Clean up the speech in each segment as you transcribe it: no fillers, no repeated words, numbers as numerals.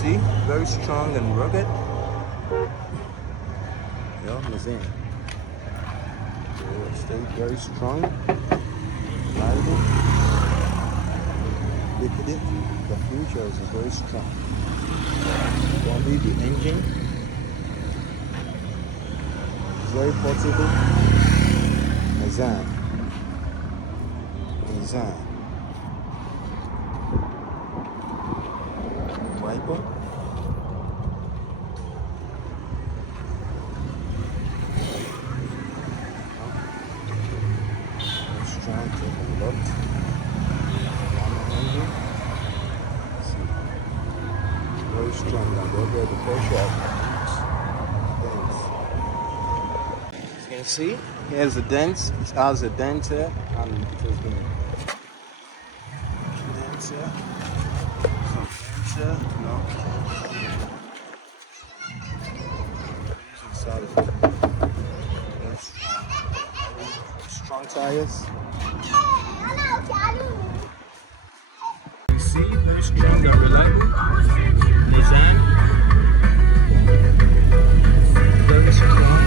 see, very strong and rugged. Yeah, Nissan. Stay very strong, reliable. Look at it. The future is very strong. Only the engine is very portable. Nissan. Wiper. Strong to the left. Engine. Very strong and over the pressure. As you can see, here's the dent. It has a dent here, and it has been dent here. Some dents here. No. Inside of it. Very strong tires. You see, very strong and reliable. Nissan. Very strong.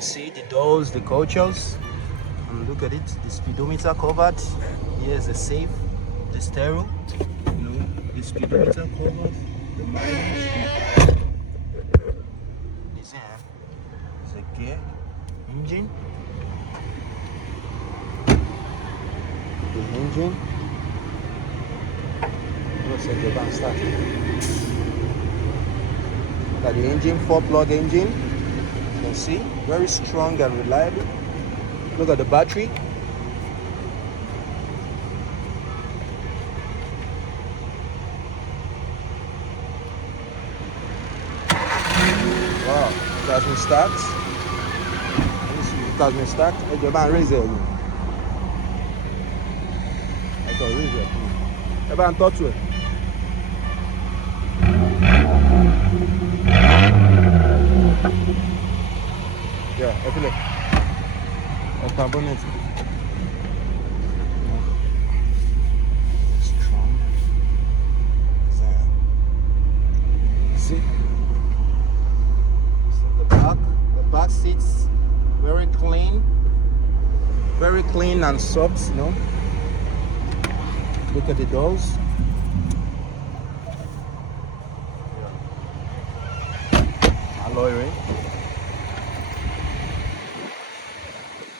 See the doors, the coaches, and look at it, the speedometer covered. Here's the safe, the stereo, the speedometer covered, the mileage. This is a gear, engine, the engine. Looks like the van started. Look at the engine, 4-plug engine. You can see, very strong and reliable. Look at the battery. Wow, it has been start. It has been start. Hey, the man raise it. I thought raise it. The man touch it. Yeah, I feel it. I can burn it. Strong. See? So the back seats very clean and soft, Look at the doors. Alloy ring.